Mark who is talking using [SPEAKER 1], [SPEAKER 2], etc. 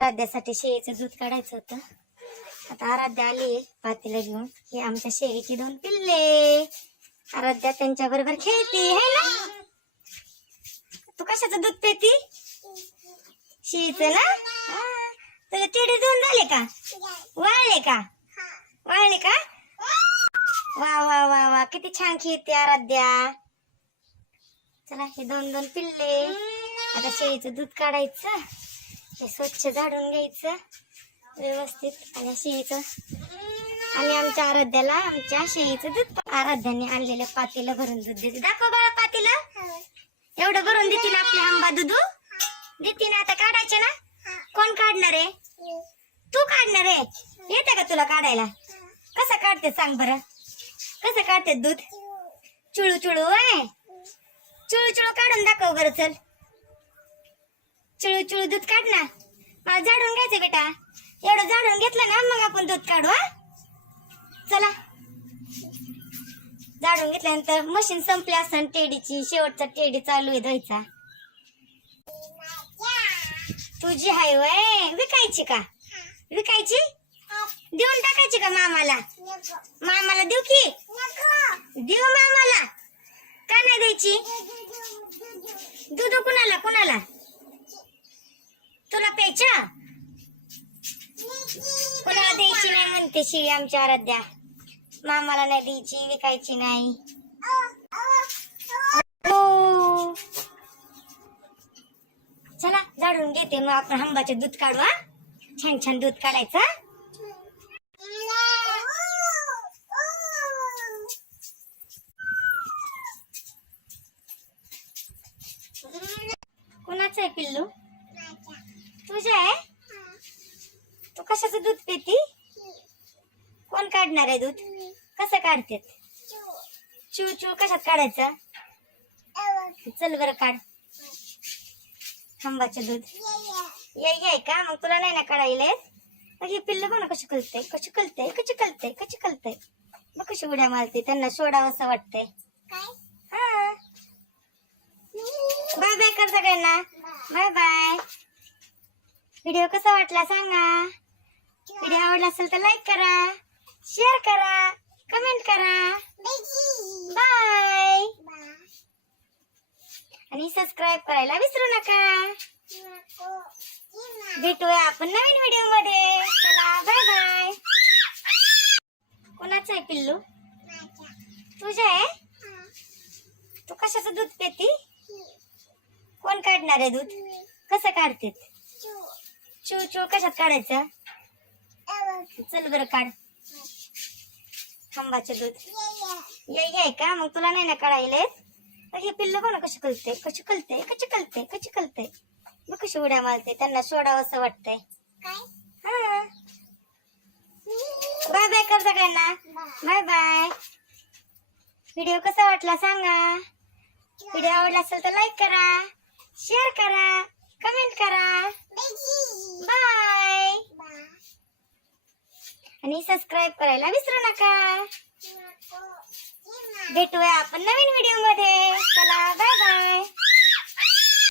[SPEAKER 1] आराध्यासाठी शेळीचं दूध काढायचं होतं. आता आराध्या आली पातीला घेऊन. हे आमच्या शेळीची दोन पिल्ले. आराध्या त्यांच्या बरोबर खेळती है ना? तू कशाचं दूध पेती? शेळीच ना? तुझे टिडी दोन झाले का? वाळले का? वाळले का? वा वा वा वा. किती छान खेळते आराध्या. चला हे दोन दोन पिल्ले. आता शेळीचं दूध काढायचं. हे स्वच्छ झाडून घ्यायचं व्यवस्थित आणि शेळीचं आणि आमच्या आराध्याला आमच्या शेळीचं दूध आराध्याने आणलेलं पातेलं भरून दूध देते. दाखव बाळा पातेलं. एवढं भरून देते ना आपले आंबा दूध. देते ना आता काढायचे ना. कोण काढणार आहे? तू काढणार आहे. येते का तुला काढायला? कसं काढते सांग बरं. कसं काढते दूध? चुळू चुळू आहे चुळू चुळू काढून दाखव बरं चल. चिळू चिळू दूध काढ ना. मला झाडून घ्यायचं बेटा. एवढं झाडून घेतलं ना मग आपण दूध काढू हा. चला. झाडून घेतल्यानंतर मशीन संपली असं टेडीची. शेवटचा टेडी चालू आहे धुवायचा. तुझी हाय वय. विकायची का? विकायची? देऊन टाकायची का मामाला? मामाला देऊ की? देऊ मामाला. का नाही द्यायची? दूध कुणाला? कुणाला? द्यायच्या? कुणाला द्यायची नाही म्हणते शिवी आमच्या आराध्या. मामाला नाही द्यायची विकायची नाही. हो. चला झाडून घेते मग आपण हंबाचे दूध काढू हा? छान छान दूध काढायचं. कोणाचं आहे पिल्लू? तुझं आहे? तू कशाचं दूध पिती? कोण काढणार आहे दूध? कसं काढते चू चू कशात काढायचं? चल बरं काढ. खांबाचं दूध. ये का? मग तुला नाही ना काढायला मग हे पिल्ल बघ ना कशी कळतंय कशी कळतंय कशी कळतंय कशी कळतंय मग कशी उड्या मारते. त्यांना सोडावं असं वाटतंय. हा. बाय बाय काय ना बाय बाय व्हिडिओ कसा वाटला सांगा? व्हिडिओ आवडला असेल तर लाईक करा शेअर करा कमेंट करा. बाय आणि सबस्क्राईब करायला विसरू नका. भेटूया आपण नवीन व्हिडिओमध्ये. चला बाय बाय कोणाचं आहे पिल्लू? तुझं आहे? तू कशाचं दूध पेती? कोण काढणार आहे दूध? कसं काढते चिव चिव कशात काढायचं? चल बरं काढ. खांबाचं दूध. ये ये का? मग तुला नाही ना काढायले हे पिल्ल बघ ना कशी कलते? कशी कलते? कशी कलते? कशी कलते? मग कशी उड्या मारते. त्यांना सोडावं असं वाटतंय. बाय बाय कर सगळ्यांना. बाय बाय व्हिडिओ कसा वाटला सांगा. व्हिडिओ आवडला असेल तर लाईक करा. शेअर करा कमेंट करा बाय आणि सबस्क्राईब करायला विसरू नका. भेटूया आपण नवीन व्हिडिओमध्ये. चला बाय